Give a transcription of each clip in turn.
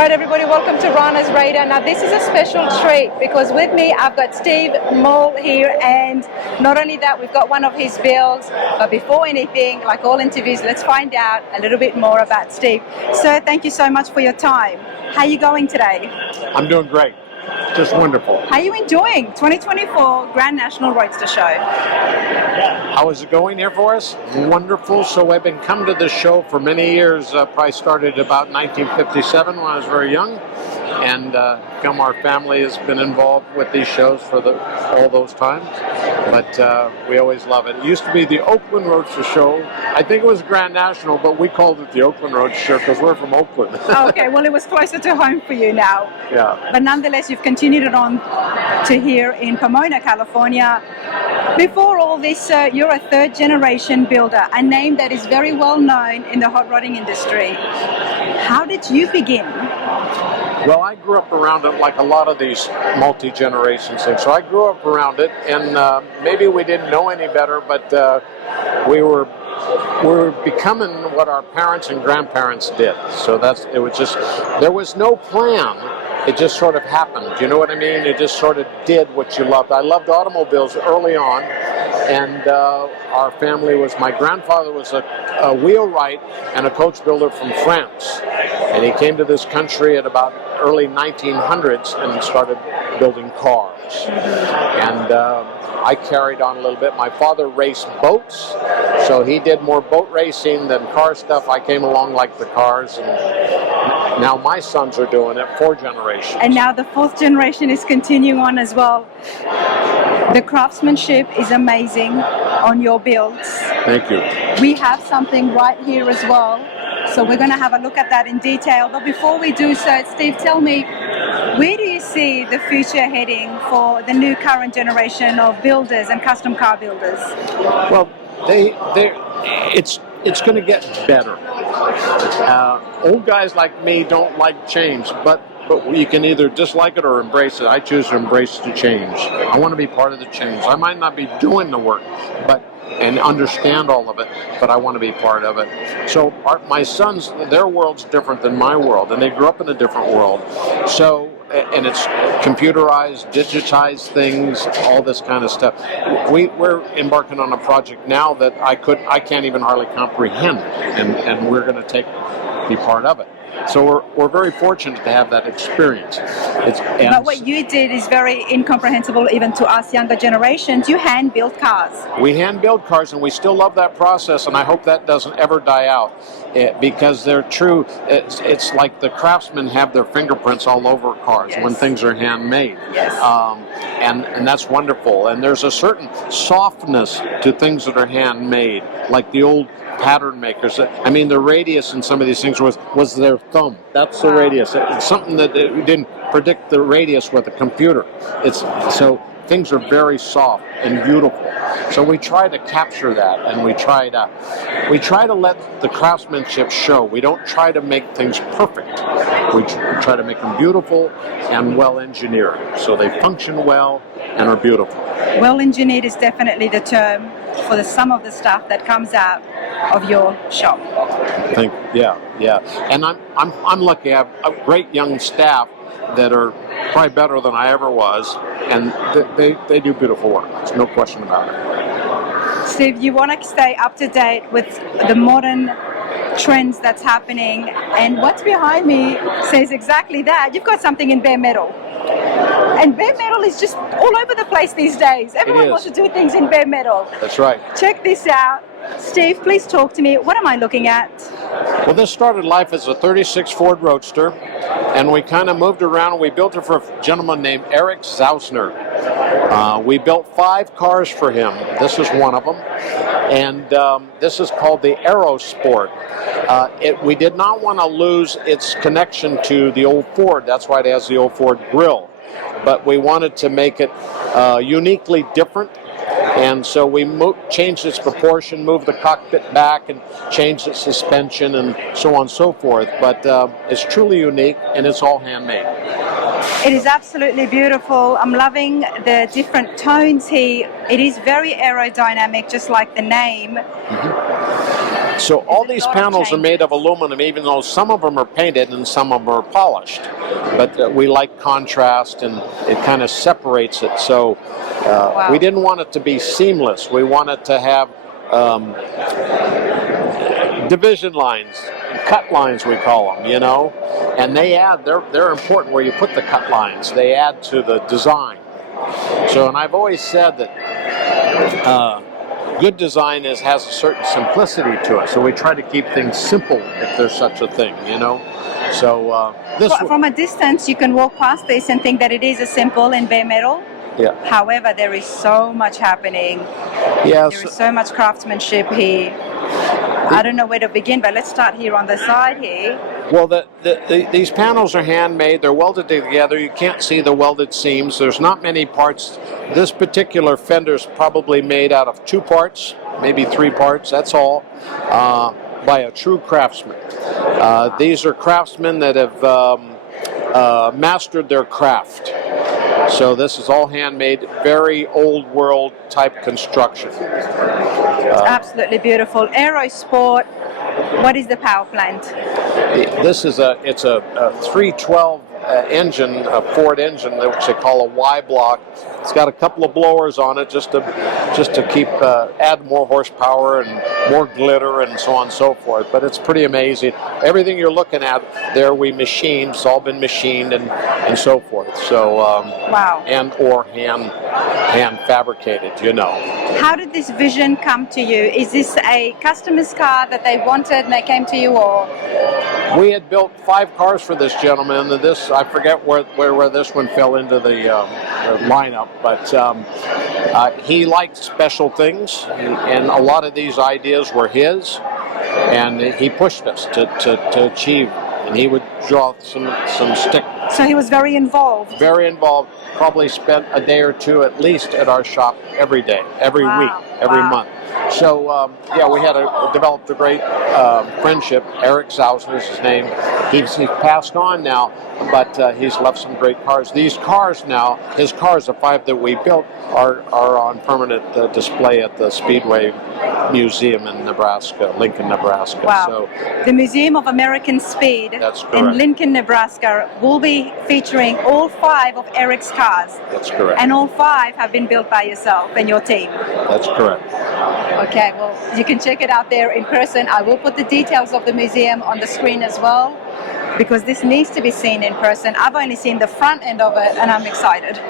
Alright everybody, welcome to Rana's Radar. Now this is a special treat because with me I've got Steve Moal here, and not only that, we've got one of his builds, but before anything, like all interviews, let's find out a little bit more about Steve. Sir, thank you so much for your time. How are you going today? I'm doing great. Just wonderful. How are you enjoying 2024 Grand National Roadster Show? How is it going here for us? Wonderful. So I've been coming to this show for many years. Probably started about 1957 when I was very young. And our family has been involved with these shows for all those times. But we always love it. It used to be the Oakland Roadster Show. I think it was Grand National, but we called it the Oakland Roadster because we're from Oakland. Okay, well it was closer to home for you now. Yeah. But nonetheless, you've continued it on to here in Pomona, California. Before all this, you're a third generation builder, a name that is very well known in the hot rodding industry. How did you begin? Well, I grew up around it like a lot of these multi-generation things. So I grew up around it, and maybe we didn't know any better, but we were becoming what our parents and grandparents did. So there was no plan. It just sort of happened. You know what I mean? You just sort of did what you loved. I loved automobiles early on, and our family my grandfather was a wheelwright and a coach builder from France. And he came to this country at about early 1900s and started building cars. And I carried on a little bit. My father raced boats, so he did more boat racing than car stuff. I came along like the cars, and now my sons are doing it, 4 generations. And now the 4th generation is continuing on as well. The craftsmanship is amazing on your builds. Thank you. We have something right here as well, so we're going to have a look at that in detail. But before we do so, Steve, tell me, where do you see the future heading for the new current generation of builders and custom car builders? Well, it's going to get better. Old guys like me don't like change, but you can either dislike it or embrace it. I choose to embrace the change. I want to be part of the change. I might not be doing the work, and understand all of it, but I want to be part of it. So my sons, their world's different than my world, and they grew up in a different world. So, and it's computerized, digitized things, all this kind of stuff. We're embarking on a project now that I can't even hardly comprehend, and we're going to be part of it. So we're very fortunate to have that experience. But what you did is very incomprehensible even to us younger generations. You hand build cars. We hand build cars, and we still love that process, and I hope that doesn't ever die out because they're true. It's like the craftsmen have their fingerprints all over cars. Yes. When things are handmade. Yes. And that's wonderful. And there's a certain softness to things that are handmade, like the old pattern makers. I mean, the radius in some of these things was their thumb. That's the radius. It's something that we didn't predict the radius with a computer. So things are very soft and beautiful. So we try to capture that, and we try to let the craftsmanship show. We don't try to make things perfect. We try to make them beautiful and well engineered, so they function well and are beautiful. Well engineered is definitely the term for some of the stuff that comes out of your shop. Yeah. And I'm lucky. I have a great young staff that are probably better than I ever was, and they do beautiful work. There's no question about it. Steve, you want to stay up to date with the modern trends that's happening, and what's behind me says exactly that. You've got something in bare metal. And bare metal is just all over the place these days. Everyone wants to do things in bare metal. That's right. Check this out. Steve, please talk to me. What am I looking at? Well, this started life as a 36 Ford Roadster, and we kind of moved around. We built it for a gentleman named Eric Zausner. We built 5 cars for him. This is one of them. And this is called the Aerosport. We did not want to lose its connection to the old Ford. That's why it has the old Ford grille. But we wanted to make it uniquely different. And so we changed its proportion, moved the cockpit back, and changed its suspension, and so on and so forth. But it's truly unique, and it's all handmade. It is absolutely beautiful. I'm loving the different tones here. It is very aerodynamic, just like the name. So all a these lot of panels are made of changes. aluminum, even though some of them are painted and some of them are polished. But we like contrast, and it kind of separates it. So we didn't want it to be seamless. We wanted to have division lines, cut lines we call them, you know, and they're important where you put the cut lines. They add to the design. So, and I've always said that good design has a certain simplicity to it. So we try to keep things simple, if there's such a thing, you know. So From a distance, you can walk past this and think that it is a simple and bare metal. Yeah. However, there is so much happening. Yes. There is so much craftsmanship here. I don't know where to begin, but let's start here on the side here. Well, these panels are handmade. They're welded together. You can't see the welded seams. There's not many parts. This particular fender is probably made out of 2 parts, maybe 3 parts. That's all, by a true craftsman. These are craftsmen that have mastered their craft. So this is all handmade, very old world type construction. It's absolutely beautiful. Aerosport. What is the power plant? This is it's a 312 engine, a Ford engine, which they call a Y block. It's got a couple of blowers on it just to keep add more horsepower and more glitter and so on and so forth. But it's pretty amazing. Everything you're looking at there, we machined. It's all been machined and so forth. So wow. And or hand fabricated, you know. How did this vision come to you? Is this a customer's car that they wanted and they came to you, or? We had built 5 cars for this gentleman. This, I forget where this one fell into the lineup, but he liked special things, and a lot of these ideas were his, and he pushed us to achieve. And he would draw some stick. So he was very involved. Very involved. Probably spent a day or 2 at least at our shop every day, every week, every month. So yeah, we had developed a great friendship. Eric Zausner is his name. He's passed on now, but he's left some great cars. These cars now, his cars, the 5 that we built, are on permanent display at the Speedway Museum in Nebraska, Lincoln, Nebraska. Wow. So, the Museum of American Speed in Lincoln, Nebraska will be featuring all 5 of Eric's cars. That's correct. And all 5 have been built by yourself and your team. That's correct. Okay, well, you can check it out there in person. I will put the details of the museum on the screen as well, because this needs to be seen in person. I've only seen the front end of it, and I'm excited.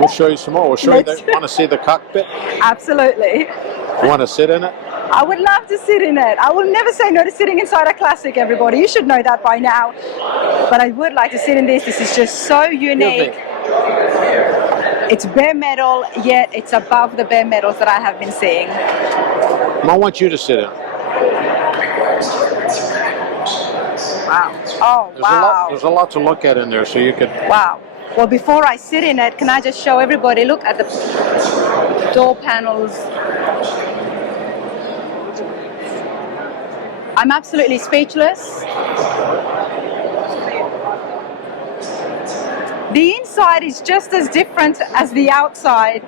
We'll show you some more. We'll show you. Want to see the cockpit? Absolutely. You want to sit in it? I would love to sit in it. I will never say no to sitting inside a classic, everybody. You should know that by now. But I would like to sit in this. This is just so unique. It's bare metal, yet it's above the bare metals that I have been seeing. I want you to sit in. Wow. Oh, wow. There's a lot to look at in there, so you could... Wow. Well, before I sit in it, can I just show everybody, look at the door panels. I'm absolutely speechless. The inside is just as different as the outside,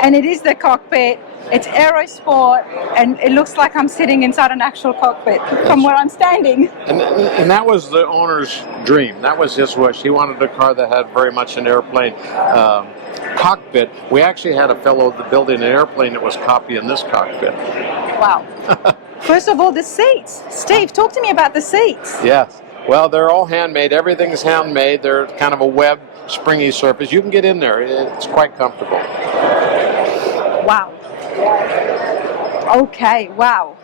and it is the cockpit. It's Aerosport, and it looks like I'm sitting inside an actual cockpit from where I'm standing. And that was the owner's dream. That was his wish. He wanted a car that had very much an airplane cockpit. We actually had a fellow building an airplane that was copying this cockpit. Wow. First of all, the seats. Steve, talk to me about the seats. Yes. Well, they're all handmade. Everything's handmade. They're kind of a web, springy surface. You can get in there. It's quite comfortable. Wow. Okay, wow.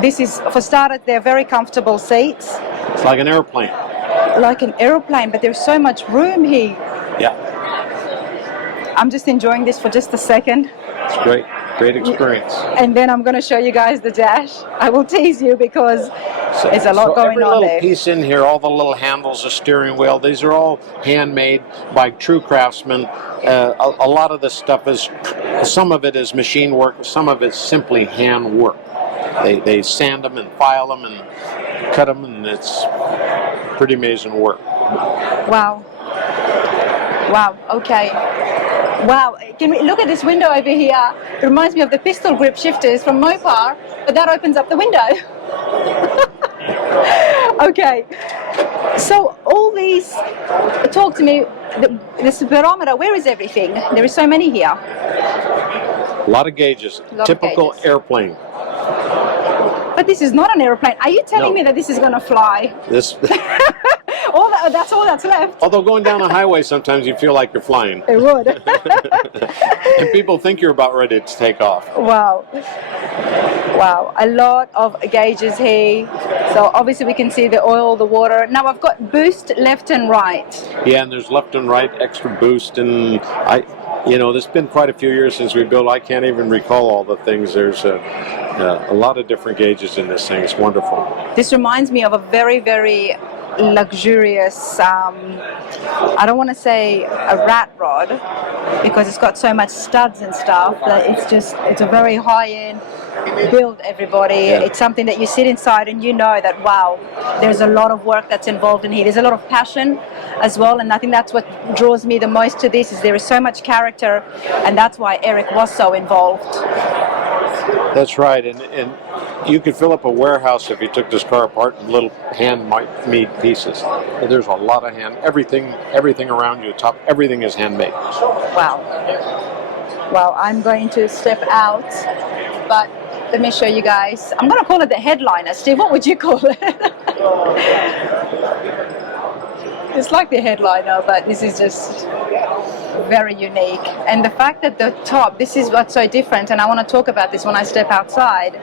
This is, for starters, they're very comfortable seats. It's like an airplane. Like an airplane, but there's so much room here. Yeah. I'm just enjoying this for just a second. It's great. Great experience. And then I'm going to show you guys the dash. I will tease you because there's a lot going on there. Every little piece in here, all the little handles, the steering wheel, these are all handmade by true craftsmen. A lot of this stuff is, some of it is machine work, some of it's simply hand work. They sand them and file them and cut them, and it's pretty amazing work. Wow. Wow, okay. Wow, can we look at this window over here? It reminds me of the pistol grip shifters from Mopar, but that opens up the window. Okay, so all these, talk to me, the speedometer, where is everything? There is so many here. A lot of gauges. Lot of Typical gauges. airplane. But this is not an aeroplane. Are you telling No. me that this is going to fly? This, That's all that's left. although going down a highway, sometimes you feel like you're flying. It would. And people think you're about ready to take off. Wow. Wow, a lot of gauges here. So obviously we can see the oil, the water. Now I've got boost left and right. Yeah, and there's left and right extra boost, and there's been quite a few years since we built. I can't even recall all the things. There's a lot of different gauges in this thing. It's wonderful. This reminds me of a very, very luxurious, I don't want to say a rat rod because it's got so much studs and stuff that it's a very high-end build, everybody. Yeah. It's something that you sit inside and you know that, wow, there's a lot of work that's involved in here. There's a lot of passion as well, and I think that's what draws me the most to this, is there is so much character, and that's why Eric was so involved. That's right, and you could fill up a warehouse if you took this car apart in little handmade pieces. There's a lot of everything around you, everything is handmade. Wow. Well, I'm going to step out, but let me show you guys. I'm going to call it the headliner. Steve, what would you call it? It's like the headliner, but this is just very unique. And the fact that the top, this is what's so different, and I want to talk about this when I step outside.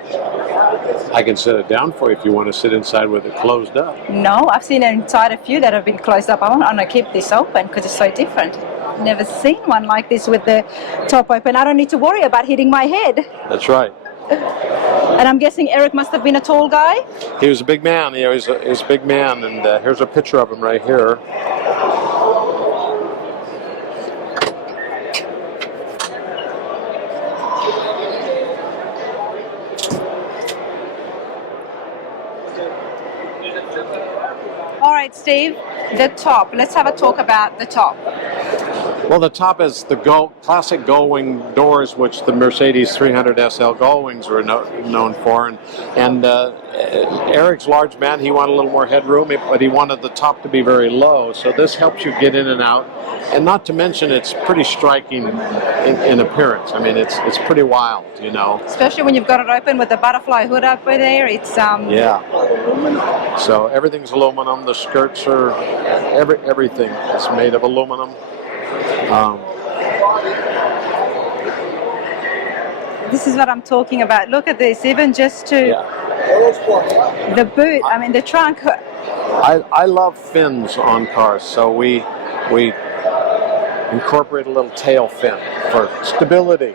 I can set it down for you if you want to sit inside with it closed up. No, I've seen inside a few that have been closed up. I want to keep this open because it's so different. Never seen one like this with the top open. I don't need to worry about hitting my head. That's right. And I'm guessing Eric must have been a tall guy? He was a big man. He was a big man, and here's a picture of him right here. All right, Steve, the top. Let's have a talk about the top. Well, the top is the classic gull-wing doors, which the Mercedes 300 SL gull-wings were known for. And Eric's large man, he wanted a little more headroom, but he wanted the top to be very low. So this helps you get in and out. And not to mention, it's pretty striking in appearance. I mean, it's pretty wild, you know. Especially when you've got it open with the butterfly hood up there. It's Yeah. So everything's aluminum. The skirts are everything is made of aluminum. This is what I'm talking about. Look at this, even just to the boot, I mean the trunk. I love fins on cars, so we incorporate a little tail fin for stability.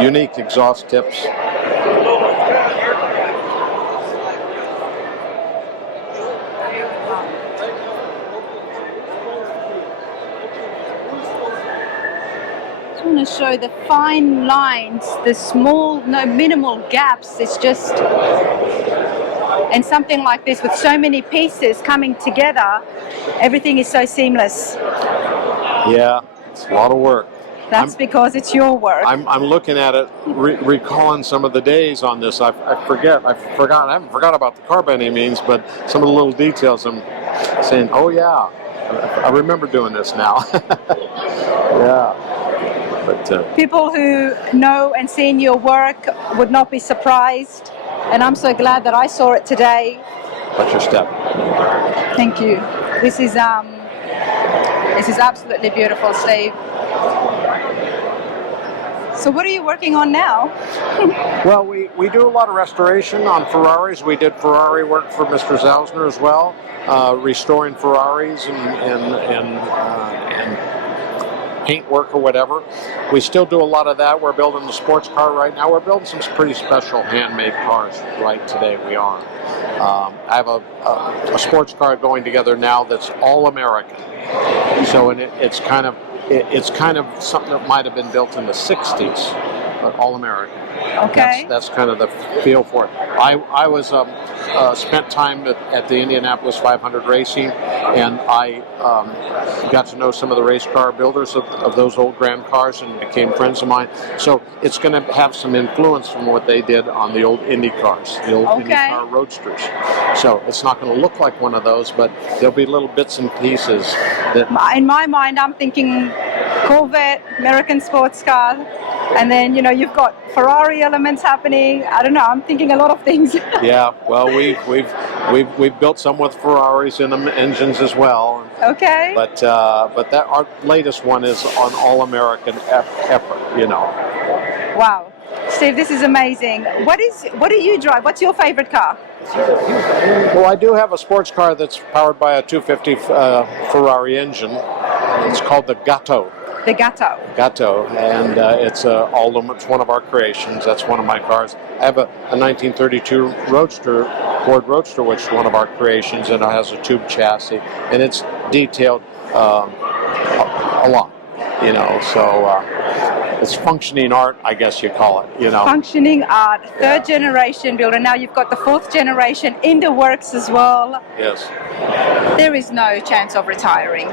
Unique exhaust tips. I want to show the fine lines, the small, minimal gaps. It's just, and something like this with so many pieces coming together, everything is so seamless. Yeah, it's a lot of work. That's because it's your work. I'm looking at it, recalling some of the days on this. I haven't forgot about the car by any means, but some of the little details I'm saying, oh yeah, I remember doing this now. Yeah. But, people who know and seen your work would not be surprised, and I'm so glad that I saw it today. Watch your step. Thank you. This is absolutely beautiful, Steve. So what are you working on now? Well, we do a lot of restoration on Ferraris. We did Ferrari work for Mr. Zausner as well, restoring Ferraris and paint work or whatever. We still do a lot of that. We're building the sports car right now. We're building some pretty special handmade cars right today. We are. I have a sports car going together now that's all American. So it's kind of something that might have been built in the 60s, but all American. Okay. That's kind of the feel for it. I was spent time at the Indianapolis 500 racing, and I got to know some of the race car builders of those old Grand cars and became friends of mine. So it's going to have some influence from what they did on the old Indy cars, the old Indy car Roadsters. So it's not going to look like one of those, but there'll be little bits and pieces that... In my mind, I'm thinking Corvette, American sports car, and then, you know, you've got Ferrari elements happening. I don't know, I'm thinking a lot of things. Yeah, well, we've built some with Ferraris in them engines as well. Okay. But that our latest one is an all-American effort, you know. Wow. Steve, this is amazing. What do you drive? What's your favorite car? Well, I do have a sports car that's powered by a 250 Ferrari engine. It's called the Gatto. The Gatto. Gatto, and it's one of our creations. That's one of my cars. I have a 1932 Roadster, Ford Roadster, which is one of our creations, and it has a tube chassis, and it's detailed a lot, you know. So it's functioning art, I guess you call it, you know. Functioning art, third generation builder. Now you've got the fourth generation in the works as well. Yes. There is no chance of retiring.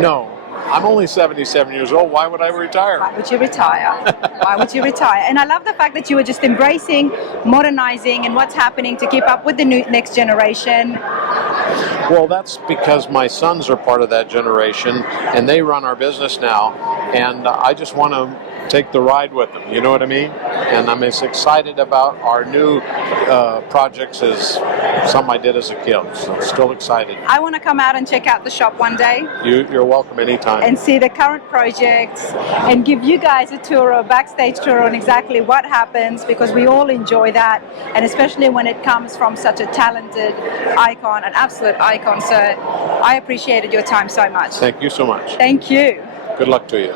No. I'm only 77 years old. Why would I retire? Why would you retire? Why would you retire? And I love the fact that you are just embracing, modernizing, and what's happening to keep up with the next generation. Well, that's because my sons are part of that generation, and they run our business now, and I just want to take the ride with them, you know what I mean? And I'm as excited about our new projects as some I did as a kid, so I'm still excited. I want to come out and check out the shop one day. You're welcome anytime. And see the current projects and give you guys a tour, a backstage tour on exactly what happens, because we all enjoy that, and especially when it comes from such a talented icon, an absolute icon. So I appreciated your time so much. Thank you so much. Thank you. Good luck to you.